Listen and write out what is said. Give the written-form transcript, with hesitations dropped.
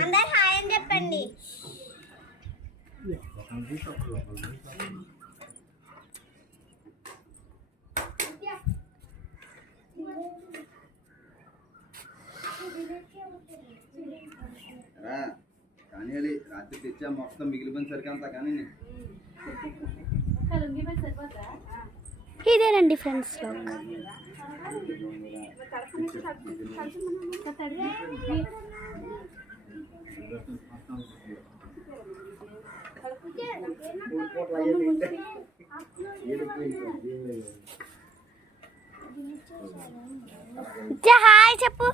అందరు హాయ్ అని చెప్పండి. కానీ రాత్రి తెచ్చా మొత్తం మిగిలిపోయిన సరికి అంతా కానీ ఇదేనండి ఫ్రెండ్స్. హాయ్ చెప్పు.